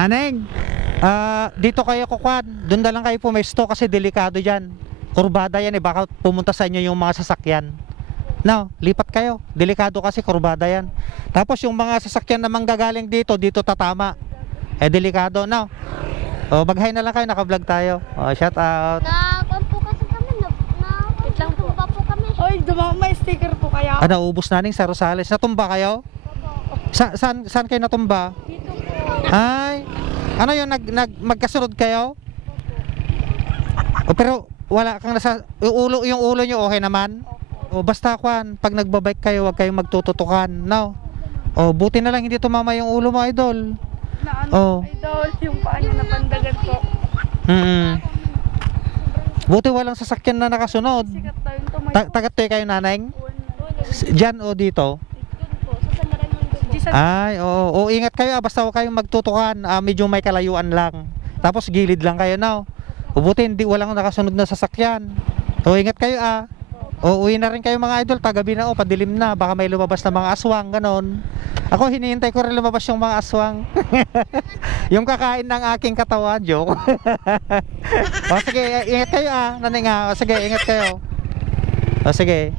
Naneng, dito kayo kukuhan. Doon na lang kayo pumesto kasi delikado dyan. Kurbada yan eh, baka pumunta sa inyo yung mga sasakyan. No, lipat kayo. Delikado kasi kurbada yan. Tapos yung mga sasakyan na manggagaling dito, dito tatama. Eh delikado, no? O, mag-hi na lang kayo, naka-vlog tayo. O, shout out. Po kasi kami, natumba po kami. Oy, may sticker po kaya. Naubos na ning sa Rosales. Natumba kayo? Saan kayo natumba? Dito po. Ay, ano yun, magkasunod kayo? O, pero wala kang nasa, yung ulo nyo okay naman? O basta kwan, pag nagbabike kayo, huwag kayong magtututukan, no? O, buti na lang hindi tumama yung ulo mo, idol. Na ano, Oh. idol, yung paa niya napandagan po. Buti walang sasakyan na nakasunod. Sikat tayo yung tumayo. Tagat kayo, naneng? Diyan o dito? Ay, oo, ingat kayo, basta huwag kayong magtutukan, medyo may kalayuan lang. Tapos gilid lang kayo, no? O buti hindi walang nakasunod na sasakyan. O ingat kayo, O uwi na rin kayo mga idol, pagabi na padilim na, baka may lumabas na mga aswang, ganon. Ako hinihintay ko rin lumabas yung mga aswang. Yung kakain ng aking katawan, joke. O sige, ingat kayo naneng O sige, ingat kayo. O sige.